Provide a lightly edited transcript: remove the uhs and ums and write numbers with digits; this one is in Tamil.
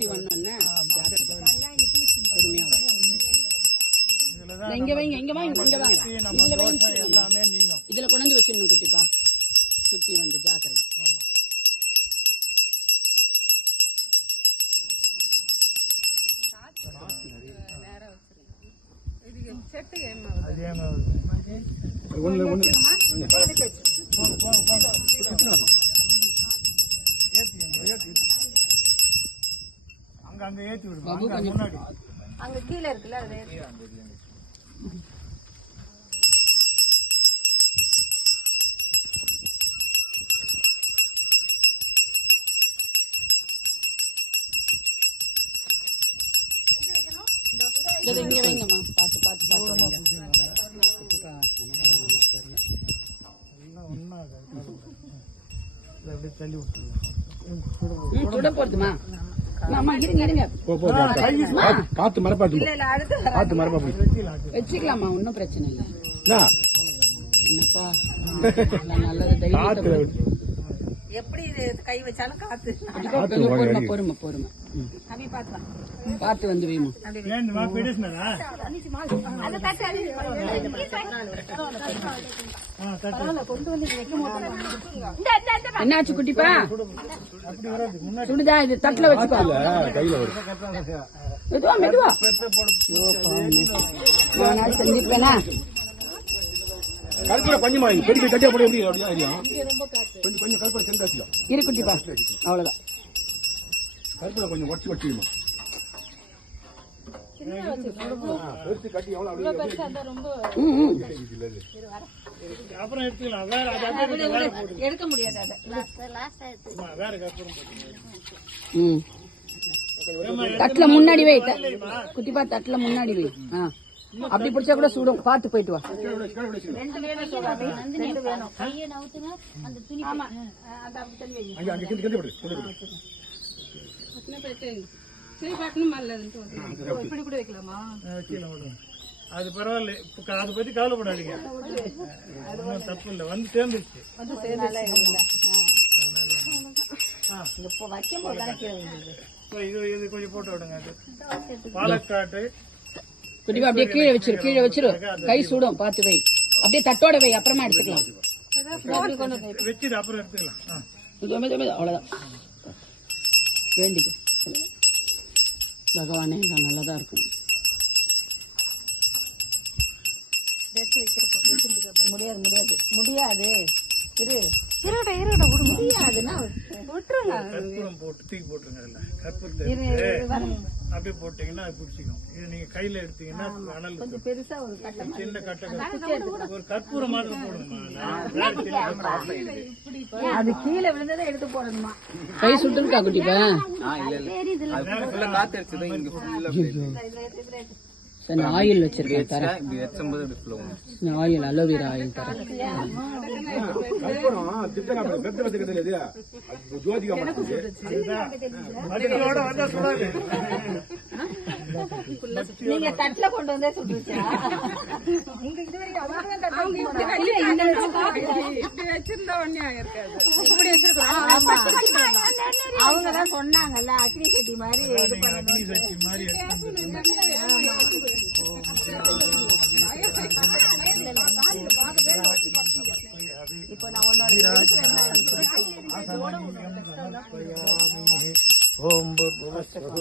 சுத்தி வந்தோன்னே பொறுமையா இங்க வைங்க இங்க வாங்க இங்க வாங்க இதுல வைங்க எல்லாமே நீங்க இதுல கொண்டு வச்சிடணும் குட்டிப்பா சுத்தி வந்து ஜாக்கிரதை அங்க ஏத்தி விடுங்க முன்னாடி அங்க கீழ இருக்குல அது இங்க வைங்கம்மா பாத்து பாத்து பாத்து சுட போடுமா பாத்து மரப்பாத்து வச்சுக்கலாமா ஒன்னும் பிரச்சனை இல்லை என்னப்பா நல்லது தைரியம் எப்படி கை வச்சாலும் காத்து பொறுமை பொறுமை பொறுமை பார்த்து வந்து வைமா என்னாச்சு குட்டிப்பா சுடுதா இது தட்டுல வச்சுக்கோ மெதுவா மெதுவா நான் செஞ்சுப்பேனா இரு குட்டிப்பா அவ்வளவுதான் கொஞ்சம் உடச்சு வச்சுக்கணும் அப்புறம் எடுக்க முடியாது தட்டுல முன்னாடி வை குட்டிப்பா தட்டுல முன்னாடி வை அப்படி பிடிச்சா கூட சுடும் பாத்து போயிட்டு வா இப்படி கூட வைக்கலாமா அது பரவாயில்ல அதை பத்தி கவலைப்படாதீங்க தப்பு இல்லை வந்து சேர்ந்துச்சு இது கொஞ்சம் போட்டு விடுங்க பாலக்காட்டு குட்டிப்பா அப்படியே கீழே வச்சிரு கை சுடும் பாத்து வை அப்படியே தட்டோட வை அப்புறமா எடுத்துக்கலாம் வச்சிரு அப்புறம் எடுத்துக்கலாம் அவ்வளவுதான் வேண்டிக்கு பகவானே நான் நல்லதா இருக்கும் முடியாது முடியாது முடியாது முடியாதுன்னா போட்டு தூக்கி போட்டுருங்க அப்படியே போட்டீங்கன்னா அது பிடிச்சிக்கும் இது நீங்க கையில எடுத்தீங்கன்னா அனல் கொஞ்சம் பெருசா ஒரு கட்டம் சின்ன கட்டை ஒரு கற்பூரம் மாதிரி போடணுமா அது கீழே விழுந்ததை எடுத்து போடணுமா கை சுட்டுருக்கா குட்டிப்பா ஆயில் வச்சிருக்கேன் தரேன் ஆயில் அலோவேரா ஆயில் தரேன் நீங்க தட்டுல கொண்டு வந்தே சுட்டுச்சா அவங்கதான் சொன்னாங்கல்ல அக்னி சட்டி மாதிரி இப்ப நான் ஒன்னோட